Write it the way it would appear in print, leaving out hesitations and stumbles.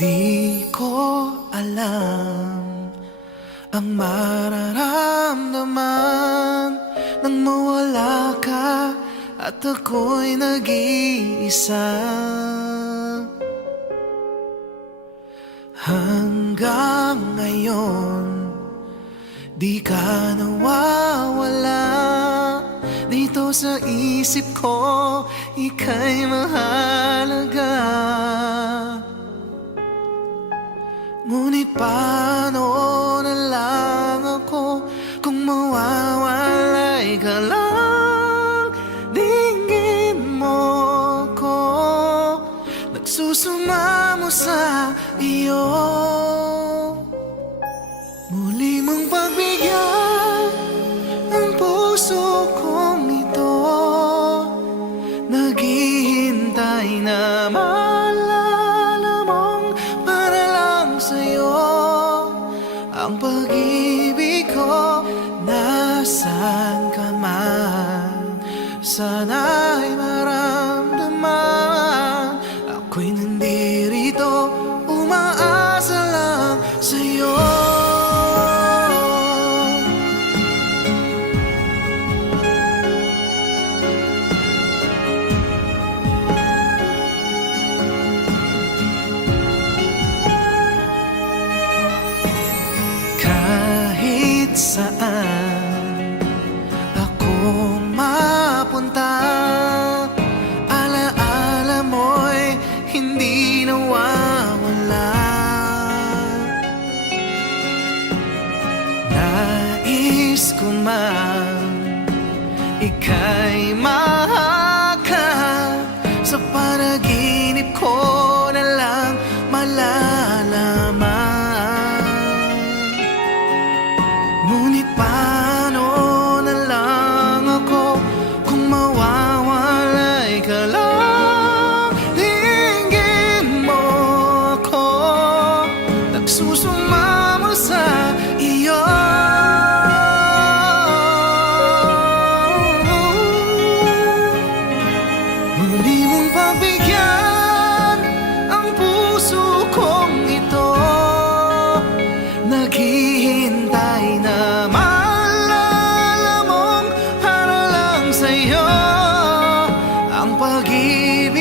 Di ko alam ang mararamdaman nang mawala ka at ako'y nag-iisa. Hanggang ngayon, di ka nawawala dito sa isip ko, ika'y mahalaga. Ngunit paano na lang ako kung mawawalay ka lang? Dinggin mo ko, nagsusumamo sa iyo. Muli mong pagbigyan ang puso kong ito, naghihintay na maalala mong para lang sa'yo ang pag-ibig ko. Nasaan ka man, sana'y maramdaman ako'y nandirito, umaasa lang sa'yo. Kahit saan ako mapunta, alaala mo'y hindi nawawala. Nais ko man ika'y mahagkan, sa panaginip ko na lang malalaman. Ngunit paano na lang ako kung mawawalay ka lang? Dinggin mo ako, nagsusumamo sa iyo. Muli mong pagbigyan ang puso kong ito, naghihintay na maalala mong para lang sa'yo ang pag-ibig